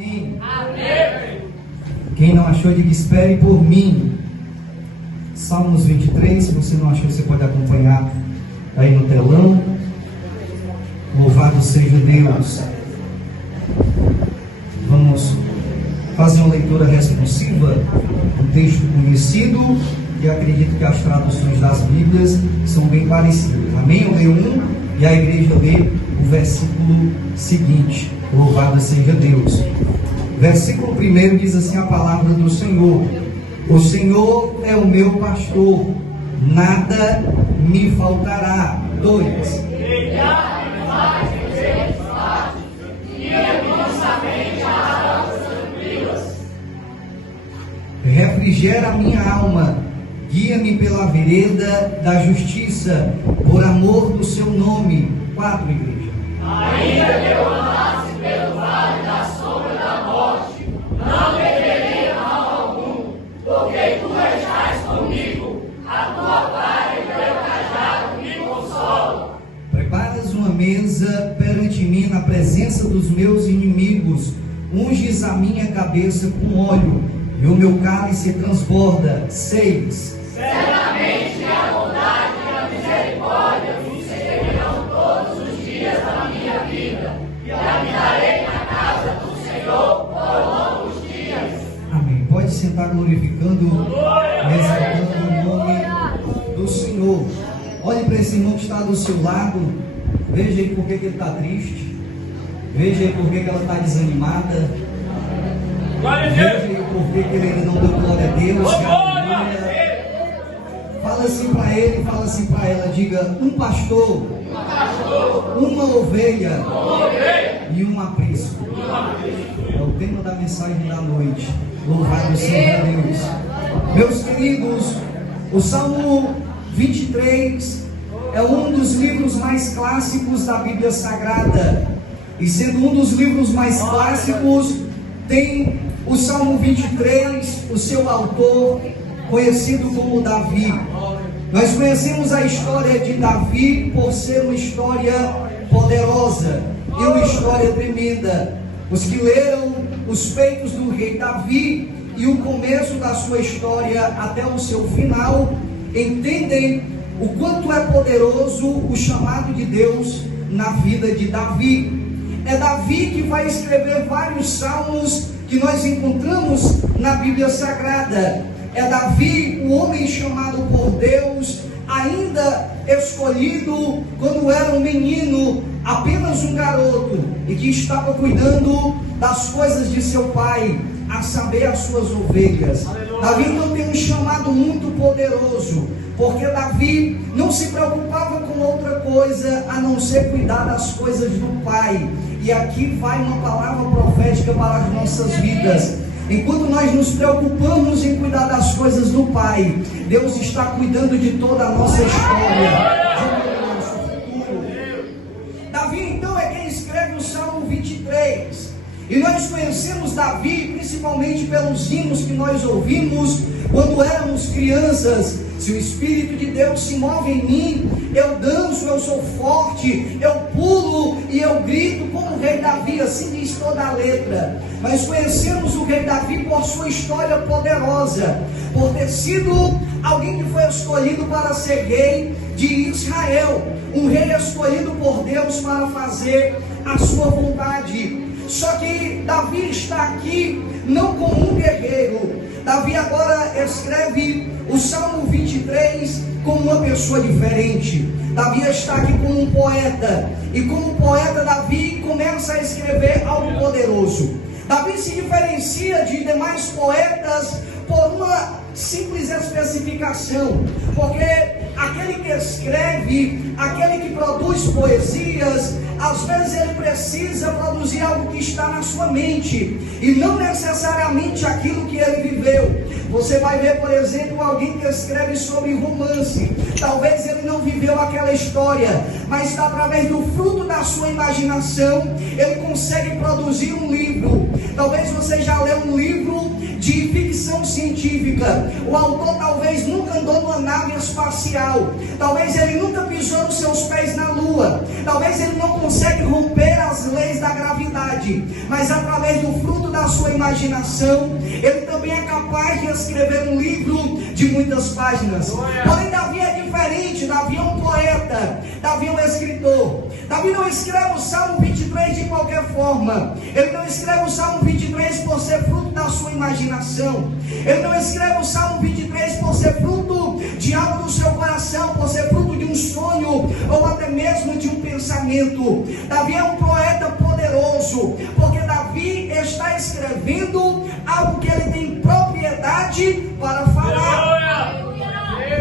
Amém. Amém. Quem não achou, diga: espere por mim. Salmos 23, se você não achou, você pode acompanhar aí no telão. Louvado seja Deus. Vamos fazer uma leitura responsiva, um texto conhecido, e acredito que as traduções das Bíblias são bem parecidas. Amém? Eu leio um e a igreja lê o versículo seguinte. Louvado seja Deus. Versículo 1 diz assim a palavra do Senhor: o Senhor é o meu pastor, nada me faltará. 2. Refrigera a minha alma, guia-me pela vereda da justiça, por amor do seu nome. 4, igreja. Ainda que eu andasse pelo vale da sombra da morte, não temeria mal algum, porque tu estás comigo, a tua vara e o teu cajado me consolam. Preparas uma mesa perante mim na presença dos meus inimigos, unges a minha cabeça com óleo, e o meu cálice transborda. 6. Certamente a bondade e a misericórdia me seguirão todos os dias da minha vida, e habitarei na casa do Senhor por longos dias. Amém. Pode sentar glorificando, exaltando o nome do Senhor. Olhe para esse irmão que está do seu lado. Veja aí por que ele está triste. Veja aí por que ela está desanimada. Veja aí por que ele ainda não deu glória a Deus. Aleluia. Fala assim para ele, fala assim para ela. Diga: um pastor, uma ovelha e um aprisco. É o tema da mensagem da noite. Louvado seja Deus. Meus queridos, o Salmo 23 é um dos livros mais clássicos da Bíblia Sagrada. E sendo um dos livros mais clássicos, tem o Salmo 23, o seu autor, conhecido como Davi. Nós conhecemos a história de Davi por ser uma história poderosa e uma história tremenda. Os que leram os feitos do rei Davi e o começo da sua história até o seu final, entendem o quanto é poderoso o chamado de Deus na vida de Davi. É Davi que vai escrever vários salmos que nós encontramos na Bíblia Sagrada. É Davi, o homem chamado por Deus, ainda escolhido quando era um menino, apenas um garoto, e que estava cuidando das coisas de seu pai, a saber, as suas ovelhas. Davi então tem um chamado muito poderoso, porque Davi não se preocupava com outra coisa a não ser cuidar das coisas do pai. E aqui vai uma palavra profética para as nossas vidas. Enquanto nós nos preocupamos em cuidar das coisas do Pai, Deus está cuidando de toda a nossa história, de nosso futuro. Davi então é quem escreve o Salmo 23. E nós conhecemos Davi principalmente pelos hinos que nós ouvimos quando éramos crianças. Se o Espírito de Deus se move em mim, eu danço, eu sou forte, eu pulo e eu grito como o rei Davi, assim diz toda a letra. Nós conhecemos o rei Davi por sua história poderosa, por ter sido alguém que foi escolhido para ser rei de Israel, um rei escolhido por Deus para fazer a sua vontade. Só que Davi está aqui não como um guerreiro. Davi agora escreve o Salmo 23 como uma pessoa diferente. Davi está aqui como um poeta. E como poeta, Davi começa a escrever algo poderoso. Davi se diferencia de demais poetas por uma simples especificação, porque aquele que escreve, aquele que produz poesias, às vezes ele precisa produzir algo que está na sua mente, e não necessariamente aquilo que ele viveu. Você vai ver, por exemplo, alguém que escreve sobre romance. Talvez ele não viveu aquela história, mas através do fruto da sua imaginação, ele consegue produzir um livro. Talvez você já leu um livro de ficção científica. O autor talvez nunca andou numa nave espacial. Talvez ele nunca pisou os seus pés na lua. Talvez ele não consegue romper as leis da gravidade. Mas através do fruto da imaginação, ele também é capaz de escrever um livro de muitas páginas. Porém, Davi é diferente. Davi é um poeta, Davi é um escritor. Davi não escreve o Salmo 23 de qualquer forma. Ele não escreve o Salmo 23 por ser fruto da sua imaginação. Ele não escreve o Salmo 23 por ser fruto de algo do seu coração, por ser fruto de um sonho ou até mesmo de um pensamento. Davi é um poeta poderoso, porque Davi está escrevendo algo que ele tem propriedade para falar.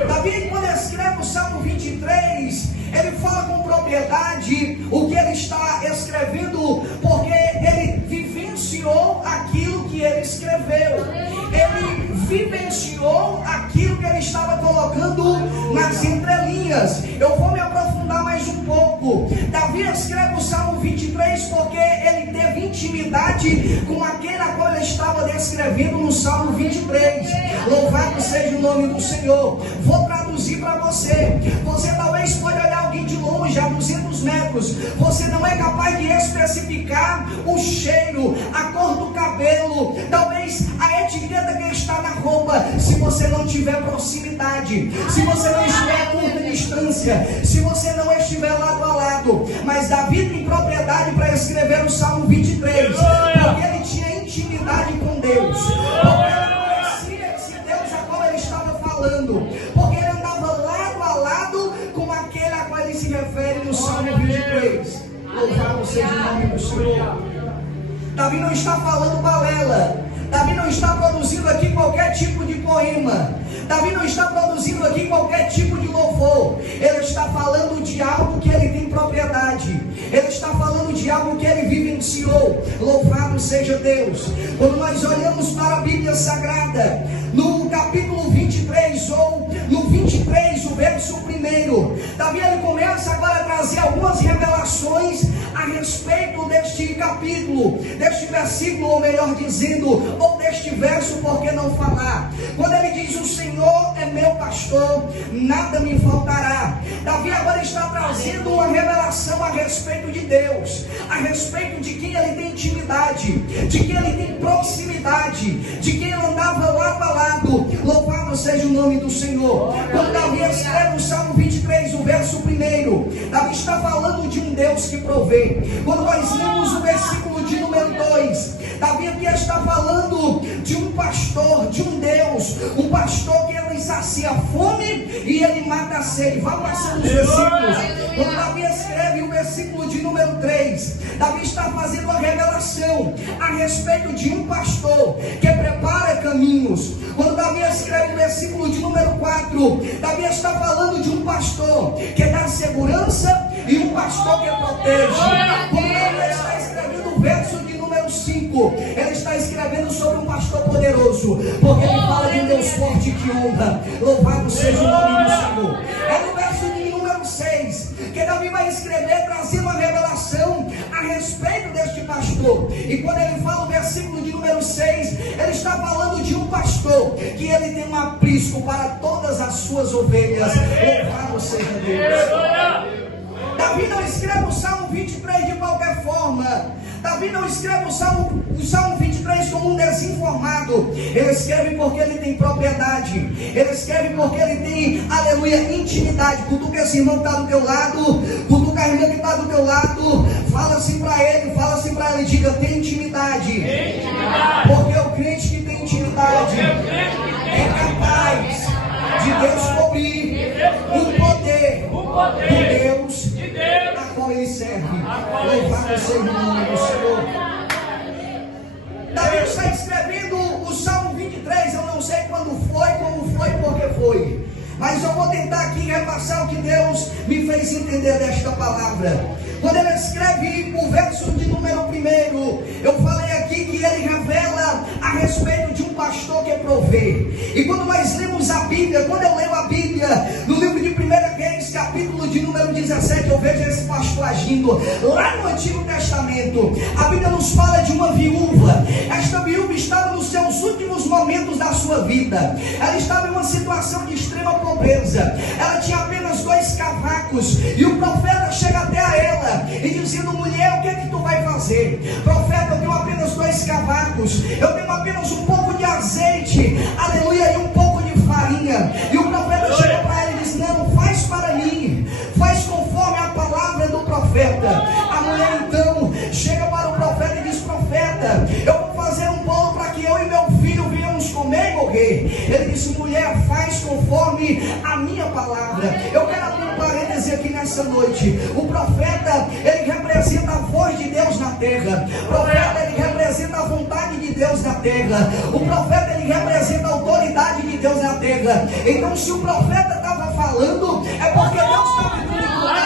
Davi, quando escreve o Salmo 23, ele fala com propriedade o que ele está escrevendo, porque ele vivenciou aquilo que ele escreveu. Ele vivenciou aquilo que ele estava colocando nas entrelinhas. Eu vou me aprofundar mais um pouco. Davi escreve o Salmo 23 porque ele teve intimidade com aquele a qual ele estava descrevendo no Salmo 23. Louvado seja o nome do Senhor. Vou traduzir para você. Você talvez pode olhar alguém de longe, a 200 metros. Você não é capaz de especificar o cheiro, a cor do cabelo, talvez a etiqueta que está na roupa, se você não tiver proximidade, se você não estiver a curta distância, se você não estiver lado a lado. Mas Davi tem propriedade para escrever o Salmo 23, porque ele tinha intimidade com Deus, porque ele conhecia esse Deus a qual ele estava falando, porque ele andava lado a lado com aquele a qual ele se refere no Salmo 23. Louvado seja o nome do Senhor. Davi não está falando balela. Davi não está produzindo aqui qualquer tipo de poema. Davi não está produzindo aqui qualquer tipo de louvor. Ele está falando de algo que ele tem propriedade. Ele está falando de algo que ele vivenciou. Louvado seja Deus. Quando nós olhamos para a Bíblia Sagrada, no capítulo 23 ou no 23, o verso 1, Davi ele começa agora a trazer algumas revelações a respeito deste capítulo, deste versículo, ou melhor dizendo, ou deste verso, por que não falar? Quando ele diz: o Senhor é meu pastor, nada me faltará. Davi agora está trazendo uma revelação a respeito de Deus, a respeito de quem ele tem intimidade, de quem ele tem proximidade, de quem ele andava lado a lado. Louvado seja o nome do Senhor. Quando Davi escreve o Salmo 23, o verso 1, Davi está falando de um Deus que provê. Quando nós lemos o versículo de número 2, Davi aqui está falando de um pastor, de um Deus, um pastor que ele sacia a fome e ele mata a sede. Vá passando os versículos. Quando Davi escreve o versículo de número 3, Davi está fazendo uma revelação a respeito de um pastor que prepara caminhos. Quando Davi escreve o versículo de número 4, Davi está falando de um pastor que dá segurança e um pastor que protege. Quando Davi está escrevendo o verso de número 5, ele está escrevendo sobre um pastor poderoso, porque ele fala de um Deus forte que honra. Louvado seja o nome do Senhor. É no verso de número 6 que Davi vai escrever, trazendo uma revelação a respeito deste pastor. E quando ele fala o versículo de número 6, ele está falando de um pastor que ele tem um aprisco para todas as suas ovelhas. Louvado seja Deus. Davi não escreve o Salmo 23 de qualquer forma. Davi não escreve o Salmo 23 como um desinformado. Ele escreve porque ele tem propriedade. Ele escreve porque ele tem, aleluia, intimidade. Cutuca esse irmão que está do teu lado, cutuca a irmã que está do teu lado, fala assim para ele, diga: tem intimidade. Porque o crente que tem intimidade é capaz de descobrir o poder de Deus a qual ele serve. Louvado seja o nome do Senhor. Davi está escrevendo o Salmo 23, eu não sei quando foi, como foi, porque foi. Mas eu vou tentar aqui repassar o que Deus me fez entender desta palavra. Quando ele escreve o verso de número 1, eu falei aqui que ele revela a respeito de um pastor que provê. E quando nós lemos a Bíblia, quando eu leio a Bíblia, no livro de 1 Reis, capítulo de número 17, eu vejo esse pastor agindo. Lá no Antigo Testamento, a Bíblia nos fala de uma viúva. Esta viúva estava nos seus últimos momentos momentos da sua vida. Ela estava em uma situação de extrema pobreza. Ela tinha apenas 2 cavacos. E o profeta chega até a ela e dizendo: mulher, o que é que tu vai fazer? Profeta, eu tenho apenas 2 cavacos. Eu tenho apenas um pouco de azeite, aleluia, e um pouco de farinha. E o profeta chega para ela e diz: não, faz para mim, faz conforme a palavra do profeta. A mulher então chega para o profeta e diz: profeta, eu vou fazer um bolo para que eu e meu filho venhamos comer e morrer. Ele disse: mulher, faz conforme a minha palavra. Eu quero abrir um parêntese aqui nessa noite. O profeta, ele representa a voz de Deus na terra. O profeta, ele representa a vontade de Deus na terra. O profeta, ele representa a autoridade de Deus na terra. Então, se o profeta estava falando, é porque Deus estava falando.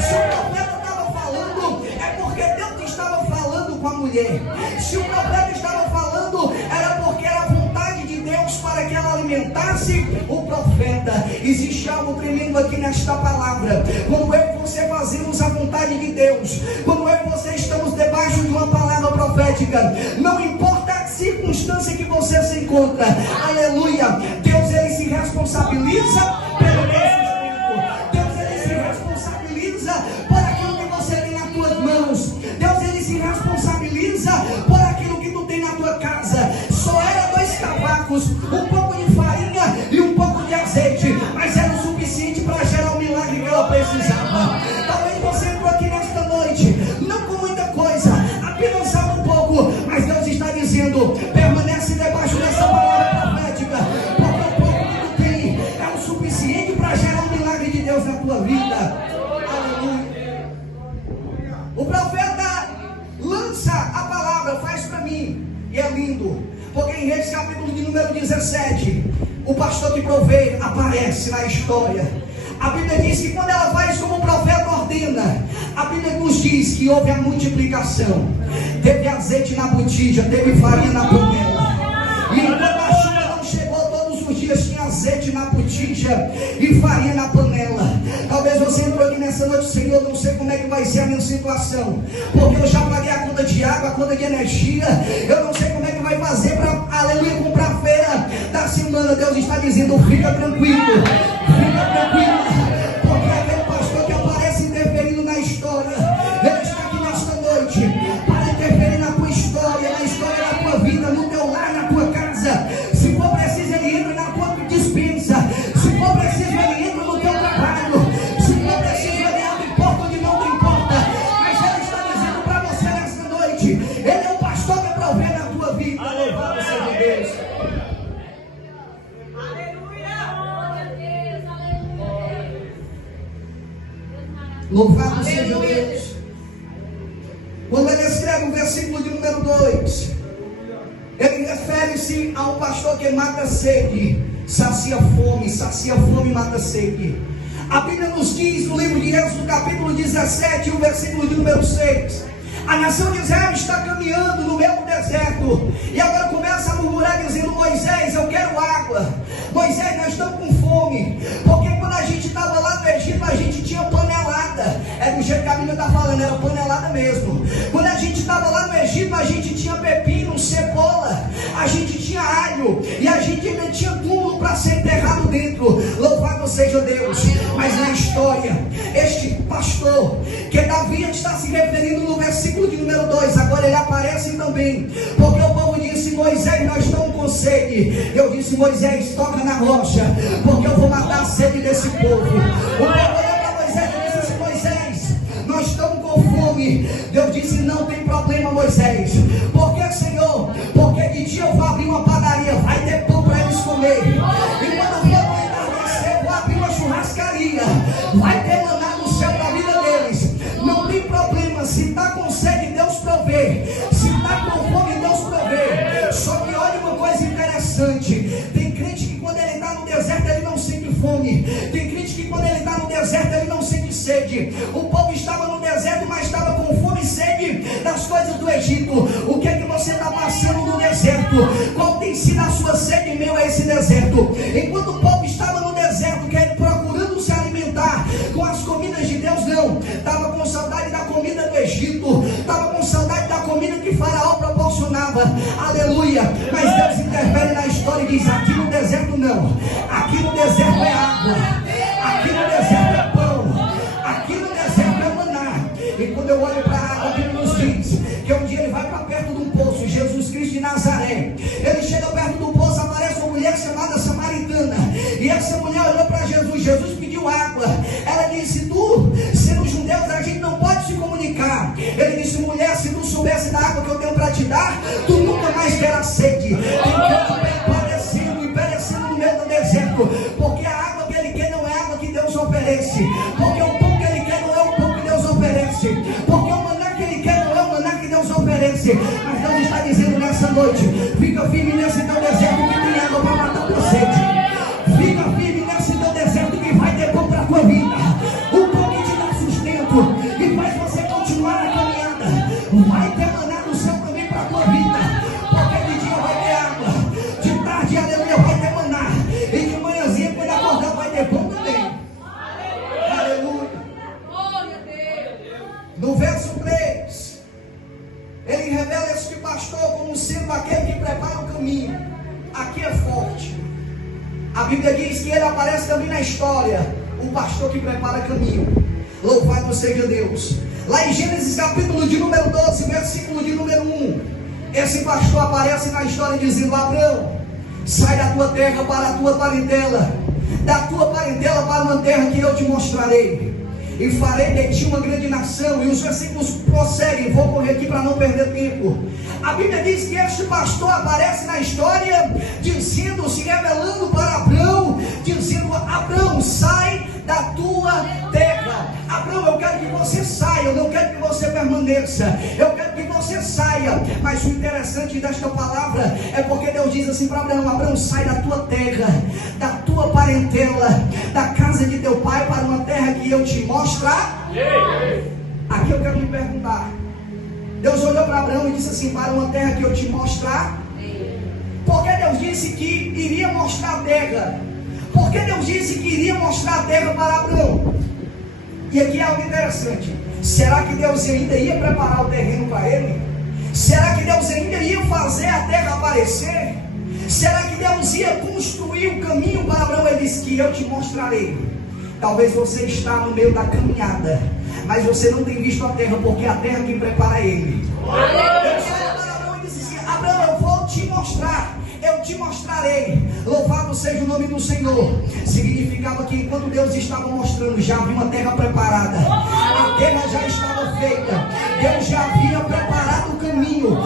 Se o profeta estava falando, é porque Deus estava falando com a mulher. Se o profeta estava falando, era porque era a vontade de Deus para que ela alimentasse o profeta. Existe algo tremendo aqui nesta palavra. Quando eu e você fazemos a vontade de Deus, quando eu e você estamos debaixo de uma palavra profética, não importa a circunstância que você se encontra, aleluia, Deus, ele se responsabiliza pelo nosso espírito. Deus, ele se responsabiliza por aquilo que você tem nas tuas mãos. Deus, ele se responsabiliza por aquilo que tu tem na tua casa. Só era 2 cavacos, um pouco de farinha e um pouco de azeite, mas era o suficiente para gerar o milagre que ela precisava. Talvez você entrou aqui nesta noite, não com muita coisa, apenas algo pouco, mas Deus está dizendo: permanece debaixo dessa palavra profética, porque o pouco que tu tem é o suficiente para gerar o milagre de Deus na tua vida. Aleluia. O profeta lança a palavra: faz para mim. E é lindo, porque em Reis capítulo de número 17, o pastor que provê aparece na história. A Bíblia diz que quando ela faz como o profeta ordena, a Bíblia nos diz que houve a multiplicação. Teve azeite na botija, teve farinha na panela. E quando a chuva não chegou todos os dias, tinha azeite na botija e farinha na panela. Talvez você entrou aqui nessa noite: Senhor, não sei como é que vai ser a minha situação, porque eu já paguei a conta de água, a conta de energia. Eu não sei como é que vai fazer para, aleluia, comprar a feira da semana. Deus está dizendo: fica tranquilo, fica tranquilo, porque aquele pastor que aparece interferindo na história, ele está aqui nesta noite para interferir na tua história, na história da tua vida, no teu lar, na tua casa. Se for preciso, ele entra na tua dispensa. Se for preciso, ele entra no teu trabalho. Se for preciso, ele abre porta onde não tem porta. Mas ele está dizendo para você nesta noite: ele é o pastor que provê na tua vida. Louvado seja Deus. Louvado seja Deus. Quando ele escreve o versículo de número 2, ele refere-se a um pastor que mata a sede, sacia fome e mata a sede. A Bíblia nos diz no livro de Êxodo, capítulo 17, o versículo de número 6: a nação de Israel está caminhando no meio do deserto, e agora começa a murmurar dizendo: Moisés, eu quero água. Moisés, nós estamos com fome, porque quando a gente estava lá no Egito, a gente tinha panelada. É do jeito que a Bíblia está falando, era panelada mesmo. Quando a gente estava lá no Egito, a gente tinha pepino, cebola, a gente tinha alho, e a gente ainda tinha túmulo para ser enterrado dentro. Louvado seja Deus. Mas na história, este pastor, que Davi está se referindo no versículo de número 2, agora ele aparece também, porque o povo disse: Moisés, nós estamos com sede. Eu disse: Moisés, toca na rocha, porque eu vou matar a sede desse povo. O povo olhou para Moisés e disse: Moisés, nós estamos com fome. Deus disse: não tem problema, Moisés. Por que, Senhor? Porque de dia eu vou abrir uma padaria, vai ter pão para eles comer. E quando o fogo entardecer, eu vou abrir uma churrascaria, vai ter maná no céu para a vida deles. Não tem problema, se está com sede, Deus provê. Se está com fome, Deus provê. Só que olha uma coisa interessante: tem crente que quando ele está no deserto, ele não sente fome. Tem crente que quando ele está no deserto, ele não sente sede. O povo estava no deserto, mas estava com fome e sede das coisas do Egito. O que é que você está passando no deserto? Qual tem sido a sua sede em meio a esse deserto? Enquanto o povo estava no deserto, procurando se alimentar com as comidas de Deus, não. Estava com saudade da comida do Egito, estava com saudade da comida que Faraó proporcionava. Aleluia. Mas Deus interfere na história e diz: aqui no deserto não, aqui no deserto é água, aqui no deserto é pão, aqui no deserto é maná. E quando eu olho para a água, a Bíblia nos diz que um dia ele vai para perto de um poço, Jesus Cristo de Nazaré. Ele chega perto do poço, aparece uma mulher chamada Samaritana, e essa mulher olhou para Jesus. Jesus pediu água. Ela disse: tu, sendo judeus, a gente não pode se comunicar. Ele disse: mulher, se tu soubesse da água que eu tenho para te dar, tu nunca mais terás sede. Tem e perecendo no meio do deserto, porque a água que ele quer não é a água que Deus oferece, porque o pão que ele quer não é o pão que Deus oferece, porque o maná que ele quer não é o maná que Deus oferece. Mas Deus está dizendo nessa noite: fica firme nesse teu deserto que tem água para matar tua sede. Fica firme nesse teu deserto que vai ter pão para a tua vida, o pão que te dá sustento e faz você continuar a caminhada. Vai ter maná no céu também para a tua vida, porque de dia vai ter água, de tarde, aleluia, vai ter maná, e de manhãzinha, quando acordar, vai ter pão também. Aleluia. No verso 3, ele revela este pastor como sendo aquele que prepara o caminho. Aqui é forte. A Bíblia diz que ele aparece também na história, o pastor que prepara caminho. Louvado seja Deus. Lá em Gênesis capítulo de número 12, versículo de número 1, esse pastor aparece na história dizendo: Abraão, sai da tua terra para a tua parentela, da tua parentela para uma terra que eu te mostrarei, e farei de ti uma grande nação. E os versículos prosseguem, vou correr aqui para não perder tempo. A Bíblia diz que este pastor aparece na história dizendo, se revelando para Abraão, dizendo: Abraão, sai da tua terra. Abraão, eu quero que você saia, eu não quero que você permaneça, eu quero que você saia. Mas o interessante desta palavra é porque Deus diz assim para Abraão: Abraão, sai da tua terra, da tua parentela, da casa de teu pai, para uma terra que eu te mostrar. Aqui eu quero me perguntar, Deus olhou para Abraão e disse assim: para uma terra que eu te mostrar? Porque Deus disse que iria mostrar a terra? Porque Deus disse que iria mostrar a terra para Abraão? E aqui é algo interessante. Será que Deus ainda ia preparar o terreno para ele? Será que Deus ainda ia fazer a terra aparecer? Será que Deus ia construir o caminho para Abraão? Ele disse que eu te mostrarei. Talvez você está no meio da caminhada, mas você não tem visto a terra, porque a terra quem prepara é ele. Deus olhou para Abraão e disse assim: Abraão, eu vou te mostrar, eu te mostrarei. Louvado seja o nome do Senhor. Significava que enquanto Deus estava mostrando, já havia uma terra preparada, a terra já estava feita, Deus já havia preparado o caminho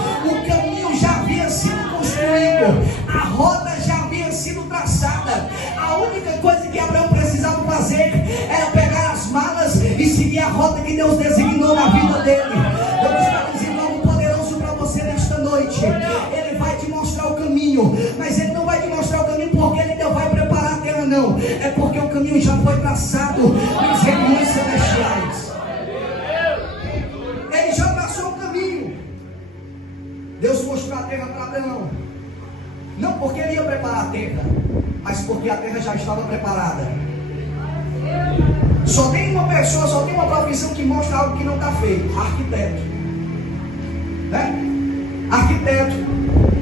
já havia sido construído, a roda já havia sido traçada. A única coisa que Abraão precisava fazer era pegar as malas e seguir a rota que Deus designou na vida dele. Deus está dizendo algo poderoso para você nesta noite. Ele vai te mostrar o caminho, mas ele não vai te mostrar o caminho porque ele não vai preparar a terra, não. É porque o caminho já foi traçado nas regiões celestiais. Ele já traçou o caminho. Deus mostrou a terra para Abraão, não porque ele ia preparar a terra, mas porque a terra já estava preparada. Só tem uma pessoa, só tem uma profissão que mostra algo que não está feito: arquiteto, né? Arquiteto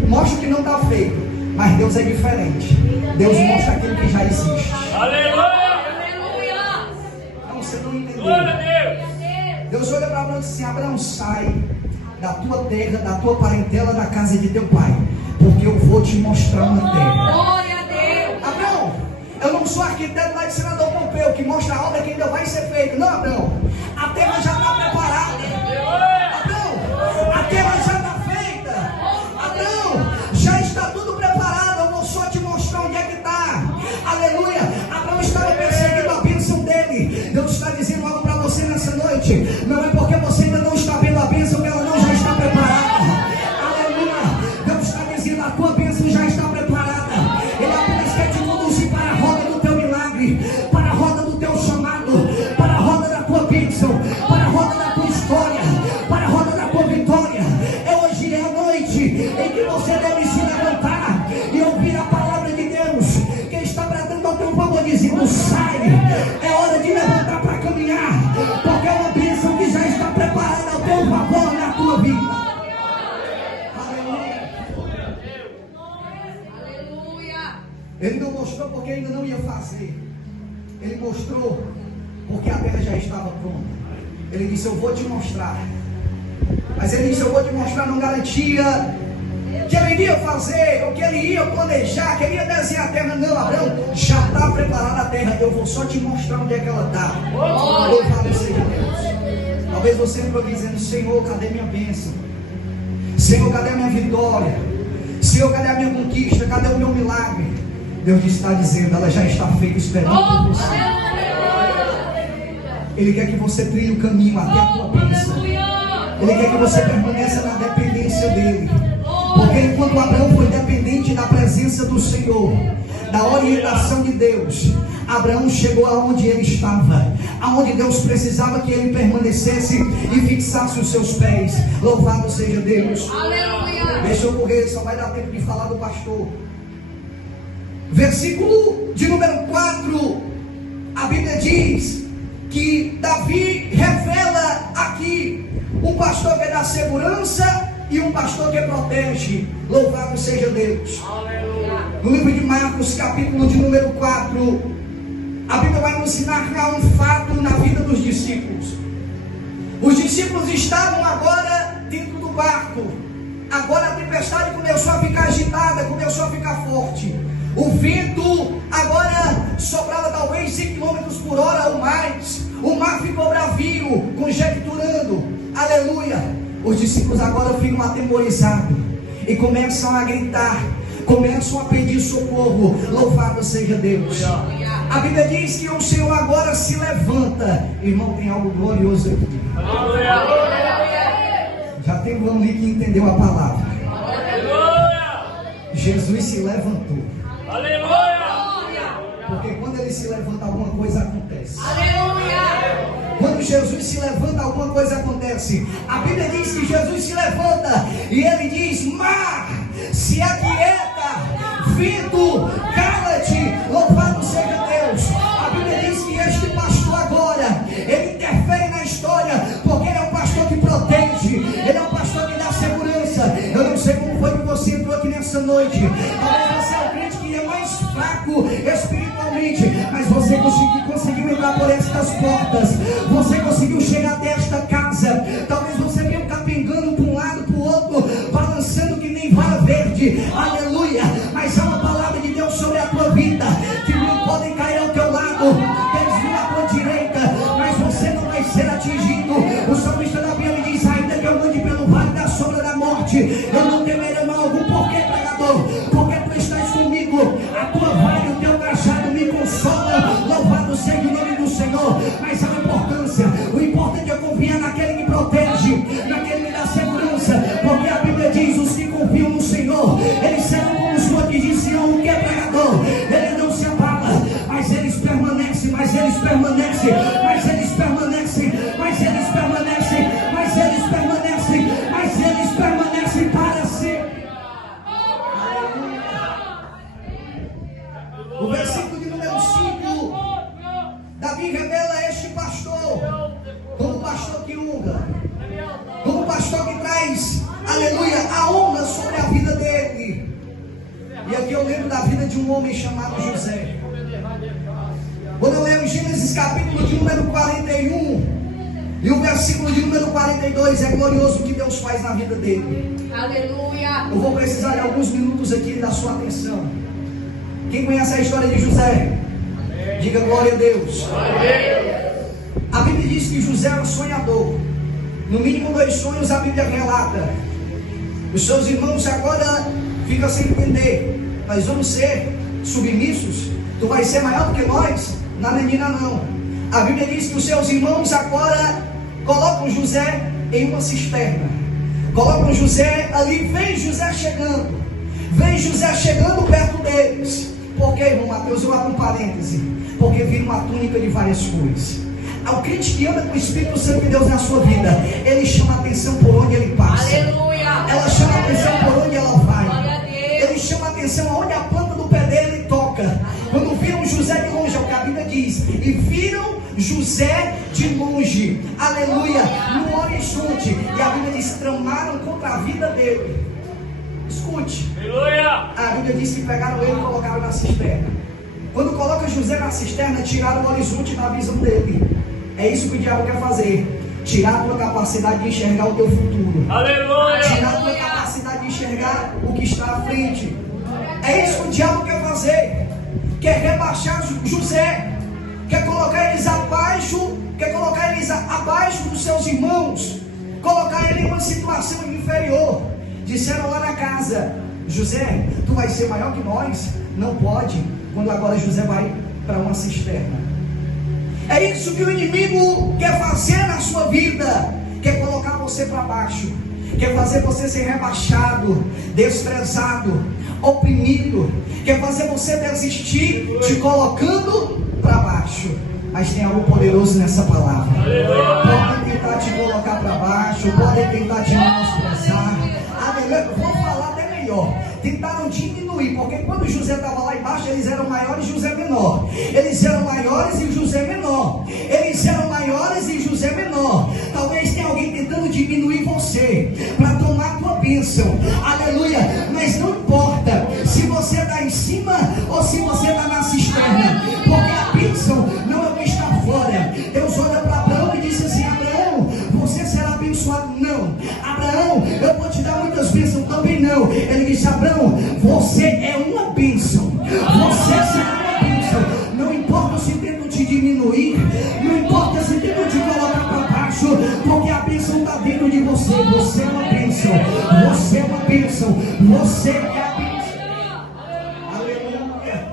mostra o que não está feito, mas Deus é diferente. Deus mostra aquilo que já existe. Aleluia! Não, você não entendeu. Deus olha para Abraão e diz assim: Abraão, sai da tua terra, da tua parentela, da casa de teu pai, porque eu vou te mostrar uma terra. Glória a Deus. Abraão, eu não sou arquiteto lá de Senador Pompeu que mostra a obra que ainda vai ser feita. Não, Abraão, a terra já está preparada. Abraão, a terra já está feita. Abraão, já está tudo preparado. Eu vou só te mostrar onde é que está. Aleluia. Abraão estava perseguindo a bênção dele. Deus está dizendo algo para você nessa noite. Não é porque você ainda não está vendo a bênção que ela não já está preparada. Aleluia. Deus está dizendo: a tua bênção já está preparada. Ele apenas quer te conduzir para a roda do teu milagre, para a roda do teu chamado, para a roda da tua bênção, para a roda da tua história, para a roda da tua vitória. Hoje é a noite em que você deve se levantar e ouvir a palavra de Deus, que está bradando ao teu favor, dizendo: sai, é hora de levantar para caminhar, porque é uma bênção que já está preparada ao teu favor na tua vida. Aleluia. Ele não mostrou porque ainda não ia fazer. Ele mostrou porque a terra já estava pronta. Ele disse: eu vou te mostrar. Mas ele disse: eu vou te mostrar, não garantia que ele iria fazer, ou que ele ia planejar, que ele ia desenhar a terra. Não, Abraão, já está preparada a terra. Eu vou só te mostrar onde é que ela está. Louvado seja Deus. Talvez você entrou dizendo: Senhor, cadê minha bênção? Senhor, cadê a minha vitória? Senhor, cadê a minha conquista? Cadê o meu milagre? Deus está dizendo: ela já está feita, esperando por você. Ele quer que você trilhe o caminho até a tua bênção. Ele quer que você permaneça na dependência dele. Porque enquanto Abraão foi dependente da presença do Senhor, da orientação de Deus, Abraão chegou aonde ele estava, aonde Deus precisava que ele permanecesse e fixasse os seus pés. Louvado seja Deus. Aleluia. Deixa eu correr, só vai dar tempo de falar do pastor. Versículo de número 4, a Bíblia diz que Davi revela aqui um pastor que dá segurança e um pastor que protege. Louvado seja Deus. Aleluia. No livro de Marcos, capítulo de número 4, a Bíblia vai nos narrar um fato na vida dos discípulos. Os discípulos estavam agora dentro do barco. Agora a tempestade começou a ficar agitada, começou a ficar forte. O vento agora soprava talvez 100 km por hora ou mais. O mar ficou bravio, conjecturando. Aleluia. Os discípulos agora ficam atemorizados e começam a gritar, começam a pedir socorro. Louvado seja Deus. A Bíblia diz que o Senhor agora se levanta. Irmão, tem algo glorioso aqui. Já tem um ali que entendeu a palavra. Jesus se levantou. Porque quando ele se levanta, alguma coisa acontece. Quando Jesus se levanta, alguma coisa acontece. A Bíblia diz que Jesus se levanta e ele diz: mar, se aquieta, vento, cala-te. Louvado seja Deus. A Bíblia diz que este pastor agora, ele interfere na história, porque ele é um pastor que protege, ele é um pastor que dá segurança. Eu não sei como foi que você entrou aqui nessa noite. Talvez você é o crente que é mais fraco espiritualmente, mas você conseguiu entrar por estas portas. Você conseguiu chegar até esta casa. Talvez você venha capengando para um lado, para o outro, balançando que nem vara verde. Aleluia. Mas há uma palavra de Deus sobre a tua vida, que não podem cair ao teu lado, eles vão à tua direita, mas você não vai ser atingido. O salmista da Bíblia diz: ainda que eu ande pelo vale da sombra da morte, eu não temerei mal algum. Por que, pregador? Porque tu estás comigo. A tua vara e o teu cajado me consolam. Louvado seja o nome do Senhor. Mas há uma importância. O importante é confiar naquele que protege, naquele que dá segurança. Porque a Bíblia diz: os que confiam no Senhor, eles serão como os montes de Sião. O que é, pregador? Ele não se abala, mas eles permanecem, mas eles permanecem, mas eles permanecem, mas eles permanecem, mas eles permanecem, mas eles permanecem para sempre. O versículo de número 5, Davi revela este pastor como pastor que unga, como pastor que traz, aleluia, a honra sobre a vida dele. E aqui eu lembro da vida de um homem chamado José. Quando eu leio Gênesis capítulo de número 41 e o versículo de número 42, é glorioso o que Deus faz na vida dele. Aleluia. Eu vou precisar de alguns minutos aqui da sua atenção. Quem conhece a história de José? Diga glória a Deus. A Bíblia diz que José era um sonhador. No mínimo 2 sonhos a Bíblia relata. Os seus irmãos agora ficam sem entender. Nós vamos ser submissos? Tu vais ser maior do que nós? Na menina não. A Bíblia diz que os seus irmãos agora colocam José em uma cisterna. Colocam José ali. Vem José chegando. Vem José chegando perto deles. Por que, irmão Mateus? Eu abro um parêntese. Porque vira uma túnica de várias cores. Ao crente que anda com o Espírito Santo de Deus na sua vida, ele chama a atenção por onde ele passa. Aleluia. Ela chama a atenção por onde ela vai. Ele chama a atenção aonde a planta do pé dele toca. Quando viram José de longe, é o que a Bíblia diz. E viram José de longe. Aleluia. No horizonte. E a Bíblia diz: tramaram contra a vida dele. Escute. Aleluia. A Bíblia diz que pegaram ele e colocaram na cisterna. Quando coloca José na cisterna, tiraram o horizonte da visão dele. É isso que o diabo quer fazer. Tirar a tua capacidade de enxergar o teu futuro. Aleluia. Tirar a tua capacidade de enxergar o que está à frente. É isso que o diabo quer fazer. Quer rebaixar José. Quer colocar eles abaixo. Quer colocar eles abaixo dos seus irmãos. Colocar ele em uma situação inferior. Disseram lá na casa: José, tu vais ser maior que nós. Não pode. Quando agora José vai para uma cisterna. É isso que o inimigo quer fazer na sua vida. Quer colocar você para baixo. Quer fazer você ser rebaixado, desprezado, oprimido. Quer fazer você desistir, te colocando para baixo. Mas tem algo poderoso nessa palavra. Podem tentar te colocar para baixo, podem tentar te menosprezar. Vou falar até melhor. Tentaram diminuir, porque quando José estava lá embaixo, eles eram maiores e José menor. Eles eram maiores e José menor. Eles eram maiores e José menor. Talvez tenha alguém tentando diminuir você para tomar a tua bênção. Aleluia. Mas não importa se você está em cima ou se você está na cisterna, porque a bênção não é o que está fora. Deus olha para Abraão e disse assim: Abraão, você será abençoado. Não. Abraão, eu vou te dar muitas bênçãos. Também não. Ele disse: Abraão, você é uma bênção. Você será uma bênção. Não importa se tentam te diminuir, não importa se tentam te colocar para baixo, porque a bênção está dentro de você. Você é uma bênção. Você é uma bênção. Você é a bênção. Aleluia.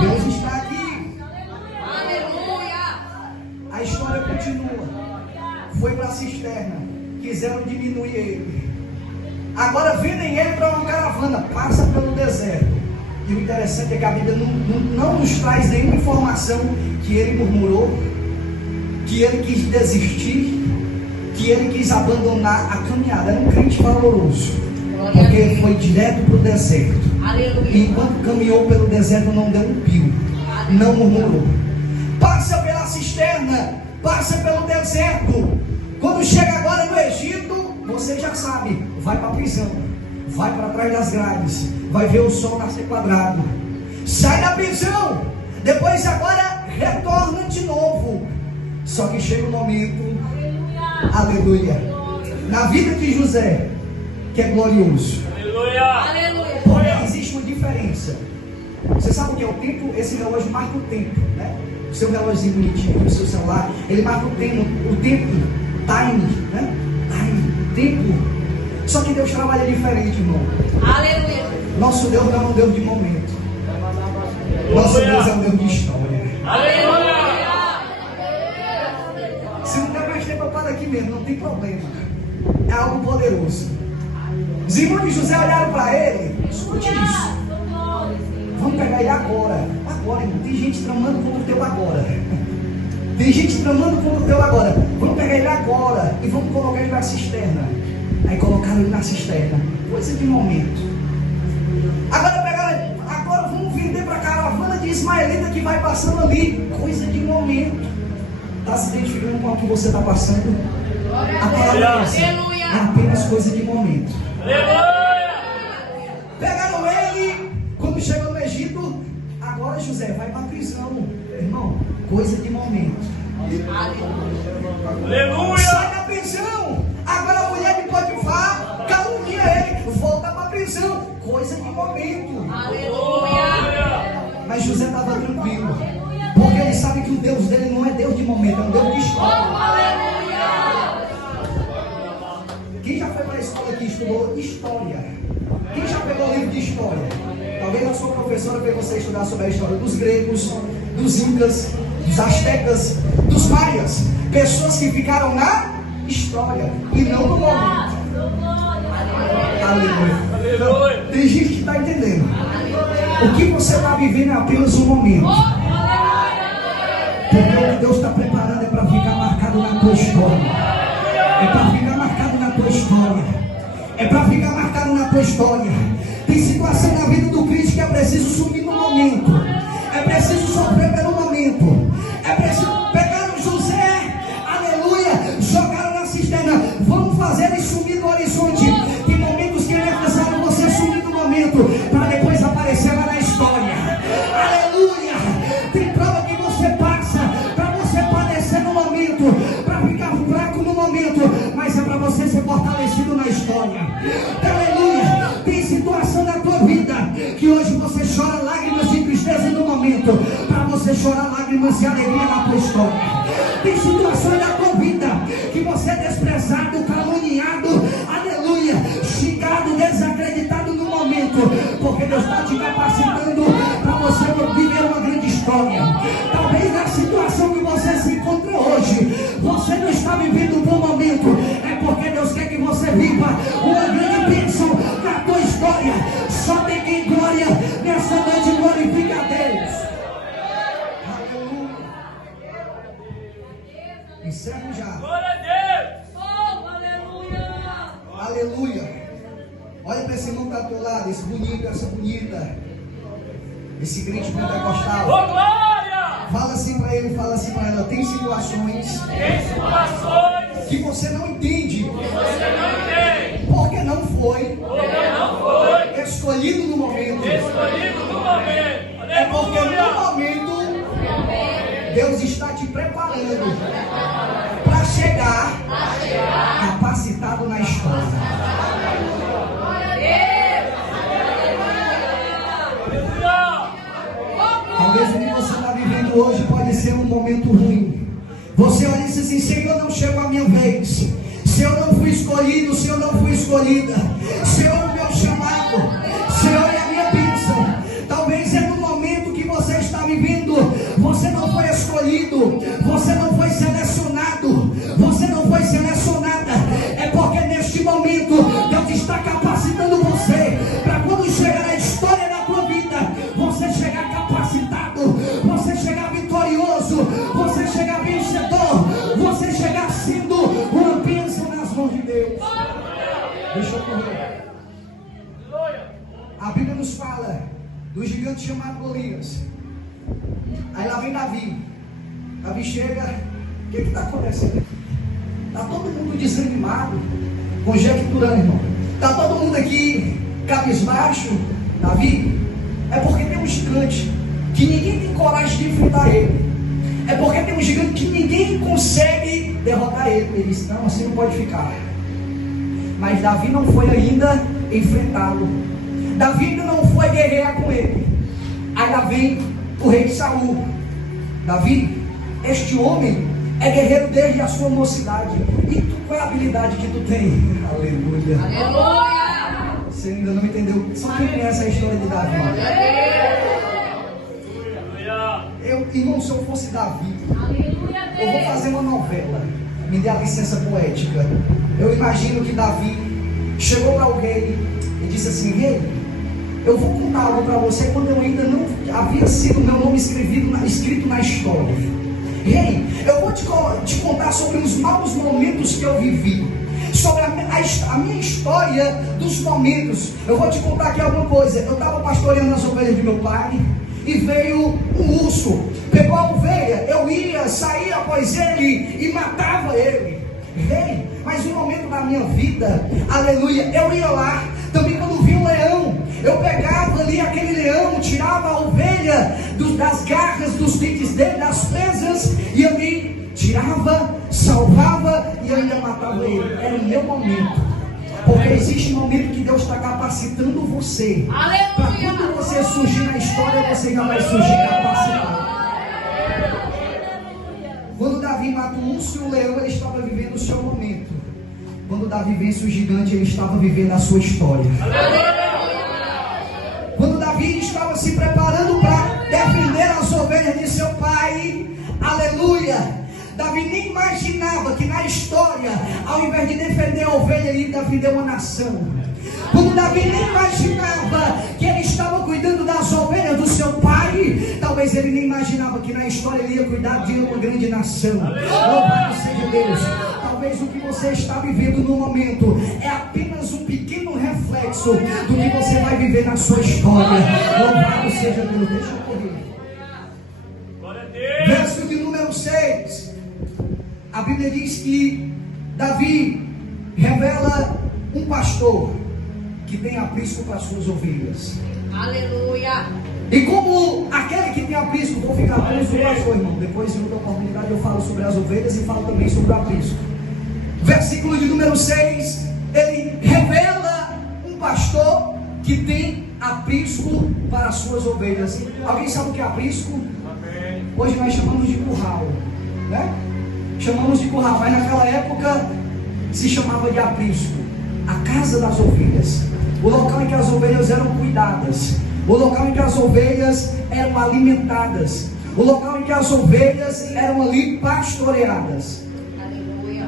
Deus está aqui. Aleluia. A história continua. Foi para a cisterna. Quiseram diminuir ele. Agora vendem ele para uma caravana. Passa pelo deserto. E o interessante é que a Bíblia não nos traz nenhuma informação que ele murmurou, que ele quis desistir, que ele quis abandonar a caminhada. Era um crente valoroso, porque ele foi direto para o deserto. Aleluia. E enquanto caminhou pelo deserto, não deu um pio, não murmurou. Passa pela cisterna, passa pelo deserto. Quando chega agora no Egito, você já sabe, vai para a prisão, vai para trás das grades, vai ver o sol nascer quadrado, sai da prisão, depois agora retorna de novo. Só que chega um momento, aleluia, na vida de José, que é glorioso. Aleluia. Porque existe uma diferença. Você sabe o que é o tempo? Esse relógio marca o tempo, né? O seu relógio bonitinho, o seu celular, ele marca o tempo, time, né? Time, tempo. Só que Deus trabalha diferente, irmão. Aleluia. Nosso Deus não é um Deus de momento. Nosso Deus é um Deus de história. Aleluia. Se não der mais tempo, eu paro aqui mesmo, não tem problema. É algo poderoso. Os irmãos de José olharam para ele. Escute isso. Vamos pegar ele agora. Agora, irmão. Tem gente tramando como o teu agora. Tem gente tramando como o teu agora. Vamos pegar ele agora e vamos colocar ele na cisterna. Aí colocaram ele na cisterna. Coisa de momento. Agora pegaram, agora vamos vender para a caravana de ismaelita que vai passando ali. Coisa de momento. Está se identificando com o que você está passando? A palavra é apenas coisa de momento. Pegaram ele. Quando chegou no Egito, agora José vai para a prisão. Irmão, coisa de momento. Aleluia. Sai da prisão. Agora a mulher de Potifar calunia ele. Volta para a prisão. Coisa de momento. Aleluia. Mas José estava tranquilo, porque ele sabe que o Deus dele não é Deus de momento, é um Deus de história. Quem já foi para a escola que estudou história? Quem já pegou livro de história? Talvez a sua professora pegou você a estudar sobre a história dos gregos, dos incas, dos astecas, dos maias. Pessoas que ficaram na história e não no momento. Aleluia. Tem gente que está entendendo. O que você está vivendo é apenas um momento. Porque o que Deus está preparando é para ficar marcado na tua história. É para ficar marcado na tua história. É para ficar marcado na tua história. Tem situação na vida do crente que é preciso sumir no momento. É preciso sofrer pelo momento. É preciso pegar o José, aleluia, jogaram na cisterna. Vamos fazer ele sumir no horizonte. Tem momentos que é necessário você sumir no momento. que hoje você chora lágrimas de tristeza no momento, para você chorar lágrimas de alegria na tua história. Tem situações da tua vida que você é desprezado, caluniado, aleluia, xingado, desacreditado no momento, porque Deus está te capacitando para você viver uma grande história. Talvez na situação que você se encontra hoje, você não está vivendo um bom momento, é porque Deus quer que você viva uma grande bênção na tua história. Só tem quem glória nessa noite glorifica a Deus. Aleluia. Encerro já. Glória a Deus. Oh, aleluia. Aleluia. Olha para esse irmão que está ao teu lado, esse bonito, essa bonita, esse crente pentecostal. Oh, glória. Fala assim para ele, fala assim para ela. Tem situações Tem situações que você não entende, que você não entende. porque não foi Porque não foi escolhido no momento. escolhido no momento. É porque no Aleluia. momento Deus está te preparando para chegar capacitado na história. Talvez o que você está vivendo hoje pode ser um momento ruim. Você olha e diz assim: Senhor, não chegou a minha vez. Se eu não fui escolhido, se eu não fui escolhida, Senhor, o meu chamado, Senhor, é a minha bênção. Talvez é no momento que você está vivendo, você não foi escolhido, você não foi selecionado, você não foi selecionada. É porque neste momento Deus está capacitando você para quando chegar a história da tua vida, você chegar capacitado, você chegar vitorioso, você chegar vencedor, você chegar sendo uma bênção nas mãos de Deus. Deixa eu correr. A Bíblia nos fala do gigante chamado Golias. Aí lá vem Davi. Davi chega. O que está acontecendo aqui? Está todo mundo desanimado, conjecturando, irmão. Está todo mundo aqui cabisbaixo. Davi, é porque tem um gigante que ninguém tem coragem de enfrentar ele. É porque tem um gigante que ninguém consegue derrotar ele. Ele disse: não, assim não pode ficar. Mas Davi não foi ainda enfrentá-lo. Davi ainda não foi guerrear com ele. Aí lá vem o rei Saul. Davi, este homem é guerreiro desde a sua mocidade. E tu, qual é a habilidade que tu tem? Aleluia. Aleluia. Você ainda não entendeu? Só quem conhece a história de Davi. Irmão, se eu fosse Davi, eu vou fazer uma novela. Me dê a licença poética. Eu imagino que Davi chegou para o rei e disse assim: rei, eu vou contar algo para você quando eu ainda não havia sido meu nome escrito na história. Rei, eu vou te contar sobre os maus momentos que eu vivi, sobre a minha história dos momentos. Eu vou te contar aqui alguma coisa. Eu estava pastoreando as ovelhas de meu pai e veio um urso, pegou a ovelha, eu ia, saía após ele e matava ele. Rei, mas um momento da minha vida, aleluia, eu ia lá, também quando vi um leão, eu pegava ali aquele leão, tirava a ovelha das garras, dos dentes dele, das presas, e ali tirava, salvava e ainda matava ele. Era o meu momento. Porque existe um momento que Deus está capacitando você. Para quando você surgir na história, você já vai surgir capacitado. Quando Davi mata o urso e o leão, ele estava vivendo o seu momento. Quando Davi vence o gigante, ele estava vivendo a sua história. Quando Davi estava se preparando para defender as ovelhas de seu pai, aleluia, Davi nem imaginava que na história, ao invés de defender a ovelha, ele ia defender uma nação. Quando Davi nem imaginava que ele estava cuidando das ovelhas do seu pai, talvez ele nem imaginava que na história ele ia cuidar de uma grande nação. Louvado seja Deus. Talvez o que você está vivendo no momento é apenas um pequeno reflexo do que você vai viver na sua história. Louvado seja Deus. Deixa eu correr. Verso de número 6. A Bíblia diz que Davi revela um pastor que tem aprisco para suas ovelhas. Aleluia. E como aquele que tem aprisco, vou ficar apenas do pastor, irmão. Depois, em outra oportunidade, eu falo sobre as ovelhas e falo também sobre o aprisco. Versículo de número 6, ele revela um pastor que tem aprisco para as suas ovelhas. Alguém sabe o que é aprisco? Hoje nós chamamos de curral, né? Chamamos de curral, mas naquela época se chamava de aprisco, a casa das ovelhas, o local em que as ovelhas eram cuidadas, o local em que as ovelhas eram alimentadas, o local em que as ovelhas eram ali pastoreadas.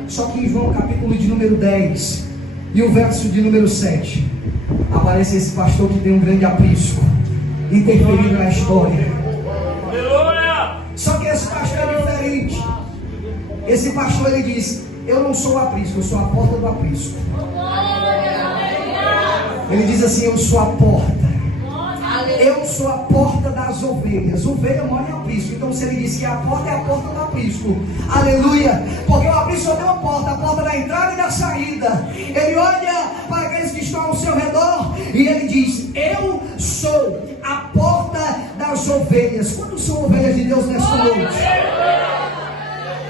Só que em João capítulo de número 10 e o verso de número 7 aparece esse pastor que tem um grande aprisco interferindo na história. Só que esse pastor é diferente. Esse pastor ele diz: eu não sou o aprisco, eu sou a porta do aprisco. Ele diz assim: eu sou a porta. Eu sou a porta das ovelhas. Ovelha mora em aprisco. Então se ele diz que a porta é a porta do aprisco, aleluia, porque o aprisco só tem uma porta, a porta da entrada e da saída. Ele olha para aqueles que estão ao seu redor e ele diz: eu sou a porta das ovelhas. Quantos são ovelhas de Deus nessa noite?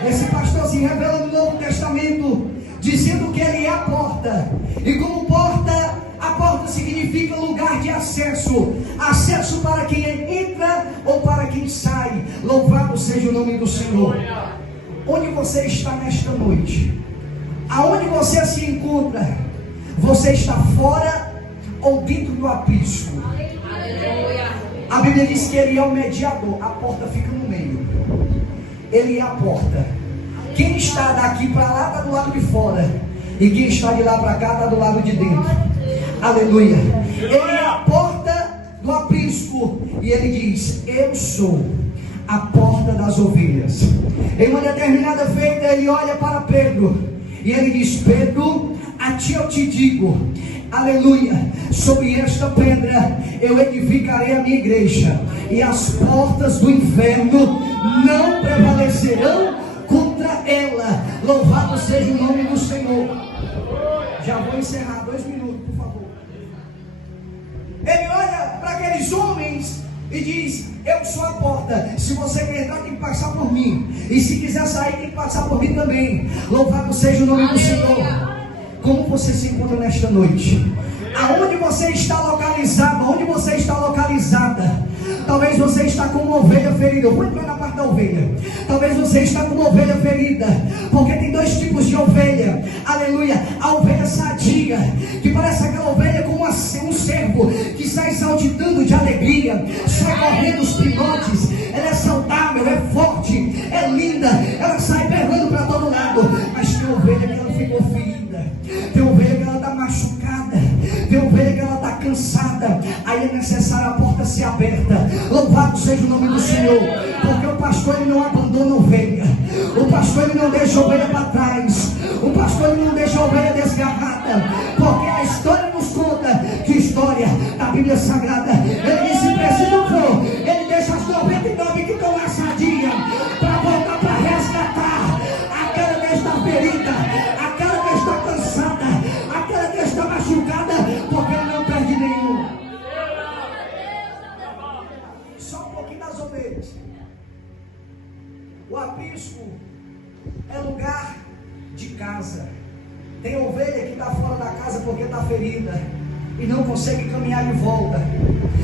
Esse pastor se revela no Novo Testamento, dizendo que ele é a porta. E como porta, a porta significa lugar de acesso. Acesso para quem entra ou para quem sai. Louvado seja o nome do Senhor. Onde você está nesta noite? Aonde você se encontra? Você está fora ou dentro do aprisco? A Bíblia diz que ele é o mediador. A porta fica no meio. Ele é a porta. Quem está daqui para lá está do lado de fora, e quem está de lá para cá está do lado de dentro. Aleluia. Ele é a porta do aprisco. E ele diz: eu sou a porta das ovelhas. Em uma determinada feita ele olha para Pedro e ele diz: Pedro, a ti eu te digo, aleluia, sobre esta pedra eu edificarei a minha igreja, e as portas do inferno não prevalecerão contra ela. Louvado seja o nome do Senhor. Já vou encerrar, 2 minutos, por favor. Ele olha para aqueles homens e diz: eu sou a porta. Se você quer entrar, tem que passar por mim, e se quiser sair, tem que passar por mim também. Louvado seja o nome do Senhor. Como você se encontra nesta noite? Aonde você está localizado? Aonde você está localizada? Talvez você está com uma ovelha ferida. Eu vou entrar na parte da ovelha. Talvez você está com uma ovelha ferida, porque tem 2 tipos de ovelha. Aleluia. A ovelha sadia, que parece aquela ovelha com um cervo que sai saltitando de alegria, sai correndo os pinotes. Ela é saudável, é forte, é linda, ela sai berrando para todo lado. Mas tem ovelha que ela ficou ferida, tem ovelha que ela está machucada, tem ovelha que ela está cansada. Aí é necessário a porta ser aberta. Louvado seja o nome do Senhor, porque o pastor ele não abandona a ovelha, o pastor ele não deixa a ovelha para trás, o pastor ele não deixa a ovelha desgarrada, porque a história nos conta, que história da Bíblia Sagrada, ele disse: preciso for, ele deixa as 99 que estão na sadia para voltar para resgatar aquela que está ferida, aquela que está cansada, aquela que está machucada, porque ele não perde nenhum. Só um pouquinho das ovelhas. O aprisco é lugar de casa. Tem ovelha que está fora da casa porque está ferida e não consegue caminhar de volta.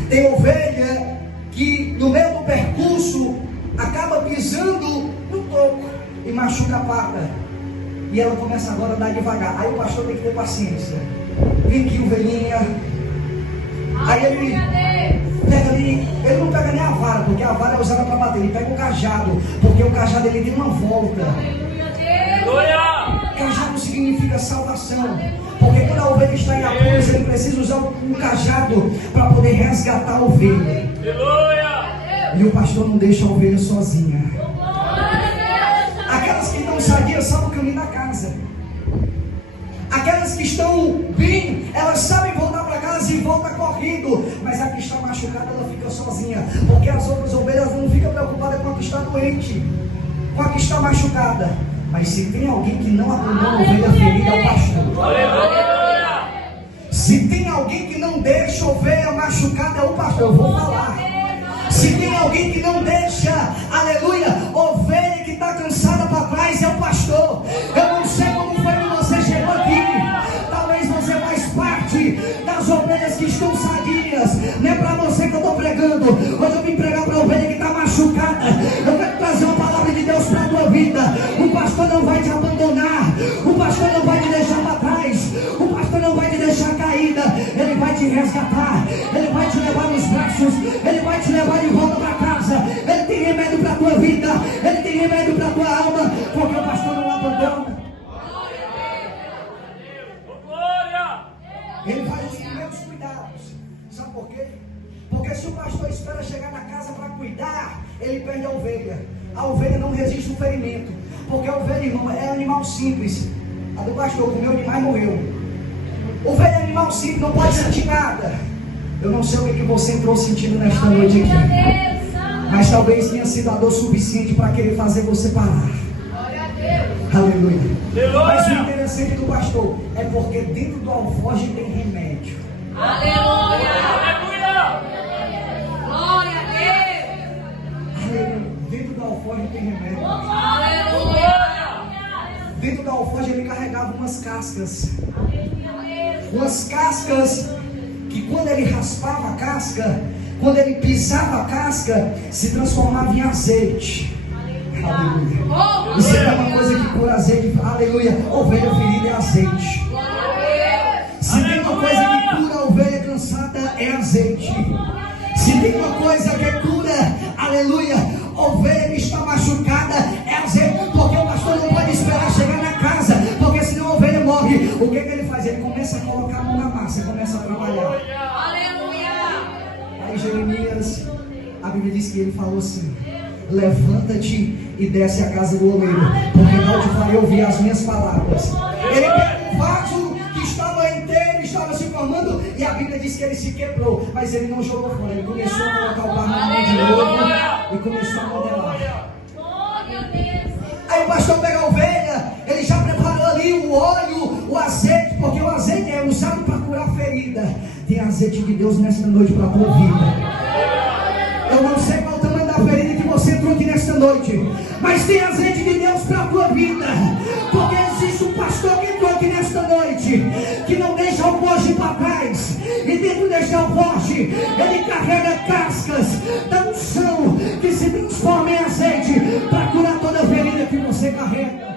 Tem ovelha que no meio do percurso acaba pisando no toco e machuca a pata, e ela começa agora a andar devagar. Aí o pastor tem que ter paciência. Vem aqui, ovelhinha. Aí ele pega ali, ele não pega nem a vara, porque a vara é usada para bater. Ele pega o cajado, porque o cajado ele tem uma volta. Cajado significa salvação, porque quando a ovelha está em apuros, ele precisa usar um cajado para poder resgatar a ovelha. E o pastor não deixa a ovelha sozinha. Aquelas que estão sadias sabem o caminho da casa. Aquelas que estão bem, elas sabem voltar para casa e voltam correndo. Mas a que está machucada, ela fica sozinha, porque as outras ovelhas não ficam preocupadas com a que está doente, com a que está machucada. Mas se tem alguém que não abandona a ovelha ferida, é o pastor. Se tem alguém que não deixa a ovelha machucada, é o pastor. Eu vou falar. Se tem alguém que não deixa, aleluia, ovelha que está cansada para trás, é o pastor. Eu não sei como foi que você chegou aqui. Talvez você faz parte das ovelhas que estão sadias, resgatar, Ele vai te levar nos braços, Ele vai te levar de volta para casa. Ele tem remédio para a tua vida, Ele tem remédio para a tua alma, porque o pastor não abandona. Ele faz os primeiros cuidados. Sabe por quê? Porque se o pastor espera chegar na casa para cuidar, ele perde a ovelha. A ovelha não resiste ao ferimento, porque a ovelha, irmão, é animal simples. A do pastor comeu demais e morreu. Ovelha é animal simples, não pode sentir nada. Eu não sei o que você entrou sentindo nesta noite aqui, mas talvez tenha sido a dor suficiente para querer fazer você parar. Aleluia. Mas o interessante do pastor é porque dentro do alforje tem remédio. Aleluia. Glória a Deus. Aleluia. Dentro do alforje tem remédio. Aleluia. Dentro do alforje ele carregava umas cascas. Umas cascas que quando ele raspava a casca, quando ele pisava a casca, se transformava em azeite. Aleluia. Isso é uma coisa que cura azeite. Aleluia. Ovelha ferida é azeite. Se tem uma coisa que cura a ovelha cansada, é azeite. Se tem uma coisa que cura, aleluia, ovelha que está machucada, é azeite. Porque o pastor não pode esperar chegar na casa, porque senão a ovelha morre. O que ele faz? Ele começa a colocar a mão na massa, começa a trabalhar. Aí Jeremias, a Bíblia diz que ele falou assim: levanta-te e desce a casa do oleiro, porque não te farei ouvir as minhas palavras. Ele pegou um vaso que estava inteiro, estava se formando, e a Bíblia diz que ele se quebrou, mas ele não jogou fora. Ele começou a colocar o barro na mão de novo e começou a modelar. Aí o pastor pega a ovelha, ele já preparou ali o óleo, o azeite, porque o azeite é usado para curar ferida. Tem azeite de Deus nesta noite para a tua vida. Eu não sei qual o tamanho da ferida que você entrou aqui nesta noite, mas tem azeite de Deus para a tua vida. Porque existe um pastor que entrou aqui nesta noite, que não deixa o poste para trás, e dentro deste alforje ele carrega cascas da unção que se transforma em azeite para curar toda a ferida que você carrega.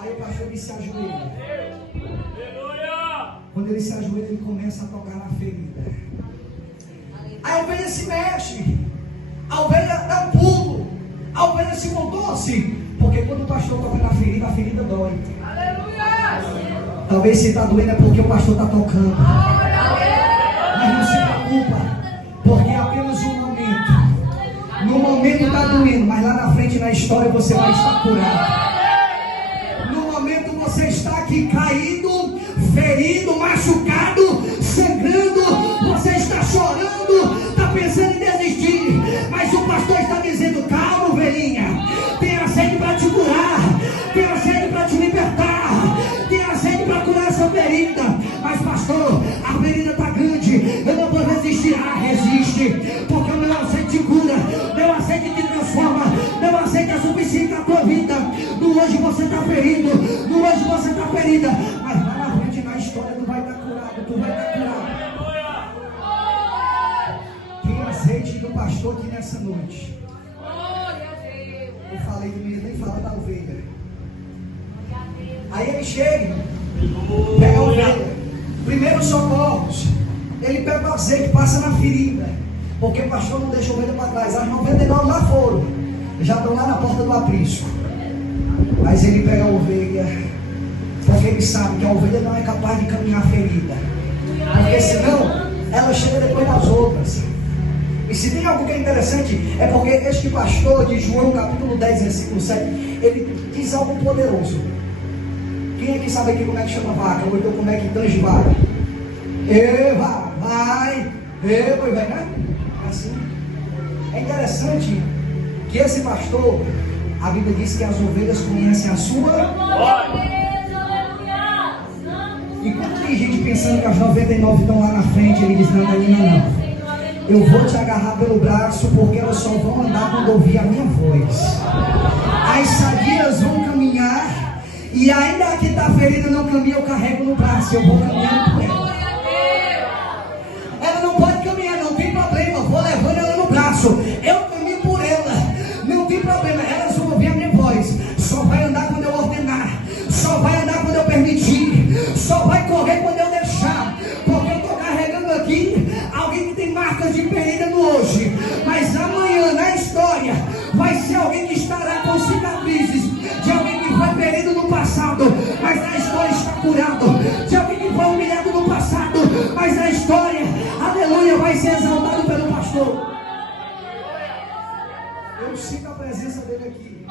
Aí o pastor ele se ajoelha. Quando ele se ajoelha, ele começa a tocar na ferida. A ovelha se mexe, a ovelha dá um pulo, a ovelha se contorce, porque quando o pastor toca na ferida, a ferida dói. Talvez se está doendo é porque o pastor está tocando. Mas não se preocupa, porque é apenas um momento. No momento está doendo, mas lá na frente na história você vai estar curado. No momento você está aqui caído, ferido, machucado, sangrando, você está chorando, está pensando em desistir, mas o pastor está dizendo: calma, ovelhinha, tem azeite para te curar, tem azeite para te libertar, tem azeite para curar essa ferida. Mas pastor, a ferida está grande, eu não vou resistir. Resiste, porque o meu azeite te cura, meu azeite te transforma, meu azeite é suficiente na tua vida. No hoje você está ferido, no hoje você está ferida, mas lá na frente na história tu vai estar curado, tu vai estar curado. Tem azeite do pastor aqui nessa noite. Eu falei do menino, nem fala da ovelha. Aí ele chega, pega a ovelha, primeiros socorros, ele pega o azeite, passa na ferida, porque o pastor não deixou a ovelha para trás. As 99 lá foram, já estão lá na porta do aprisco. Mas ele pega a ovelha, porque ele sabe que a ovelha não é capaz de caminhar ferida, porque senão ela chega depois das outras. E se tem algo que é interessante, é porque este pastor de João capítulo 10 versículo 7, ele diz algo poderoso. Quem aqui sabe aqui como é que chama vaca, ou então como é que tange vaca? Eva, vai, Eva, vai, né? Assim. É interessante que esse pastor, a Bíblia diz que as ovelhas conhecem a sua. E quando tem gente pensando que as 99 estão lá na frente, ele diz: não, não. Eu vou te agarrar pelo braço, porque elas só vão andar quando ouvir a minha voz. As sadias vão caminhar, e ainda que está ferida não caminha, eu carrego no braço, eu vou caminhando por ela. Ela não pode caminhar, não tem problema, eu vou levando ela no braço, eu caminho por ela, não tem problema, elas vão ouvir a minha voz. Só vai andar quando eu ordenar, só vai andar quando eu permitir, só vai correr quando eu deixar, porque eu estou carregando aqui alguém que tem marcas de ferida no hoje, mas amanhã na história vai ser alguém que estará com cicatrizes, de alguém que foi ferido no passado, mas na história está curado, de alguém que foi humilhado no passado, mas na história, aleluia, vai ser exaltado pelo pastor. Eu sinto a presença dele aqui.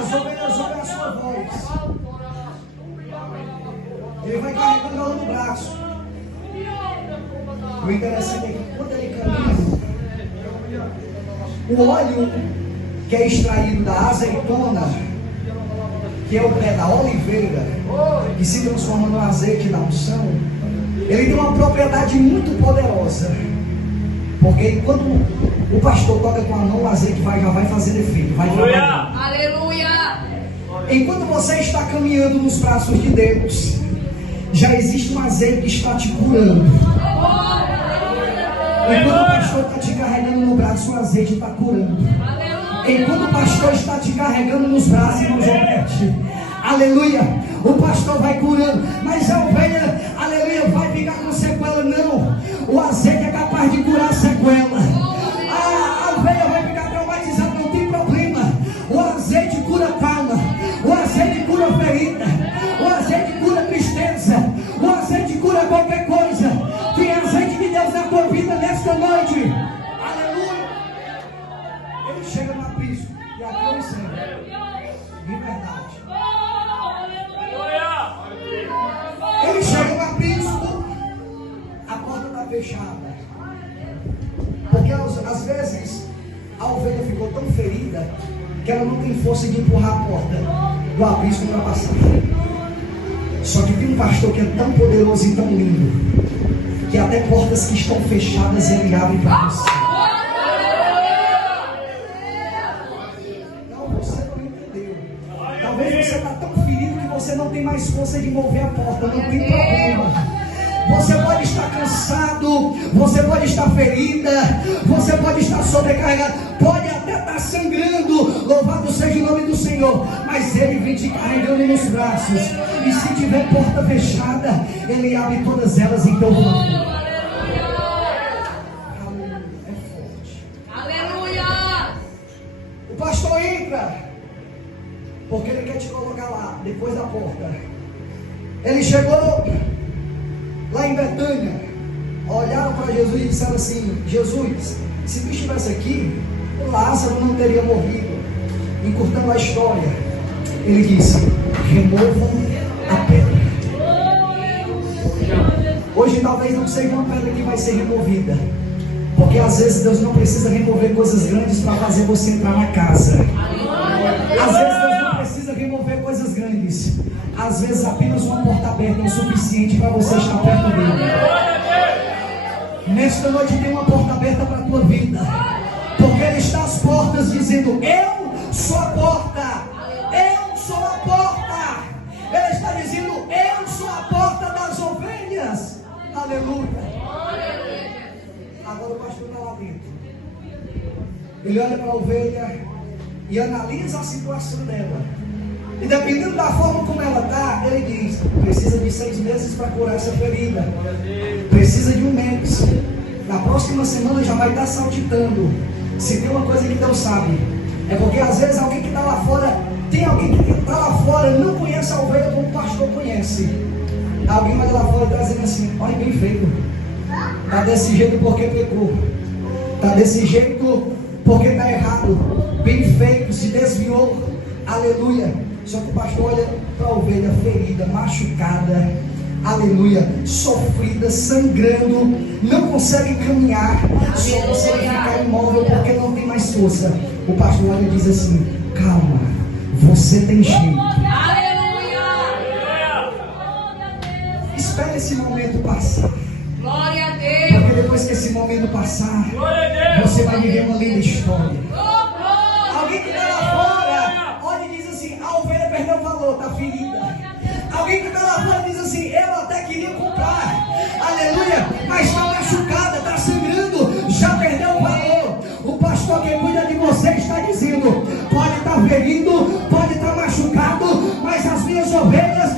As ovelhas ouvem a sua voz. Ele vai carregando ela no braço. O interessante é que quando ele caminha, o óleo que é extraído da azeitona, que é o pé da oliveira, que se transforma no azeite da unção, ele tem uma propriedade muito poderosa. Porque enquanto o pastor toca com a mão, o azeite já vai fazer efeito, vai trabalhar. Aleluia! Enquanto você está caminhando nos braços de Deus, já existe um azeite que está te curando. Enquanto o pastor está te carregando no braço, o azeite está curando. Enquanto o pastor está te carregando nos braços, irmãos, repete. Aleluia, o pastor vai curando, mas a ovelha, aleluia, vai ficar com sequela. Não, o azeite é capaz de curar a sequela. A ovelha vai ficar traumatizada, não tem problema. O azeite cura trauma, o azeite cura ferida, o azeite cura tristeza, o azeite cura qualquer coisa. Tem azeite de Deus na tua vida nesta noite. Aleluia. Ele chega no aprisco, e aqui eu encerro. De verdade. Ele chega no aprisco, a porta está fechada. Porque às vezes a ovelha ficou tão ferida que ela não tem força de empurrar a porta do aprisco para passar. Só que tem um pastor que é tão poderoso e tão lindo, que até portas que estão fechadas ele abre para você. Não, você não entendeu. Talvez você está tão ferido que você não tem mais força de mover a porta. Não tem problema. Você pode estar cansado, você pode estar ferida, você pode estar sobrecarregado, pode até estar sangrando. Louvado seja o nome do Senhor, mas Ele vem te carregando nos braços. E se tiver porta fechada, Ele abre todas elas em teu nome. É forte. Aleluia! O pastor entra, porque ele quer te colocar lá, depois da porta. Ele chegou lá em Betânia, olharam para Jesus e disseram assim: Jesus, se tu estivesse aqui, o Lázaro não teria morrido. Encurtando a história, ele disse: removam a pedra. Hoje talvez não seja uma pedra que vai ser removida, porque às vezes Deus não precisa remover coisas grandes para fazer você entrar na casa. Às vezes Deus não precisa remover coisas grandes. Às vezes apenas uma porta aberta é o suficiente para você estar perto dele. Nesta noite tem uma porta aberta para a tua vida, porque Ele está às portas dizendo: eu sou a porta, eu sou a porta. Ele está dizendo: eu sou a porta das ovelhas. Aleluia. Agora o pastor está lá dentro. Ele olha para a ovelha e analisa a situação dela. E dependendo da forma como ela está, ele diz: precisa de 6 meses para curar essa ferida, precisa de 1 mês. Na próxima semana já vai estar saltitando. Se tem uma coisa que Deus sabe, é porque às vezes alguém que está lá fora, tem alguém que está lá fora, não conhece a ovelha como o pastor conhece. Alguém vai lá fora trazendo assim: olha, bem feito, está desse jeito porque pecou, está desse jeito porque está errado, bem feito, se desviou. Aleluia. Só que o pastor olha para a ovelha ferida, machucada, aleluia, sofrida, sangrando, não consegue caminhar, só consegue ficar imóvel porque não tem mais força. O pastor olha e diz assim: calma, você tem jeito. Aleluia! Espere esse momento passar. Glória a Deus! Porque depois que esse momento passar, você vai viver uma linda história. Alguém que está lá fora olha e diz assim: a ovelha perdeu o valor, está ferida. Alguém que está lá fora diz assim: eu até queria comprar, aleluia, mas está machucada, está sangrando, já perdeu o valor. O pastor que cuida de você está dizendo: pode estar ferido, pode estar machucado, mas as minhas ovelhas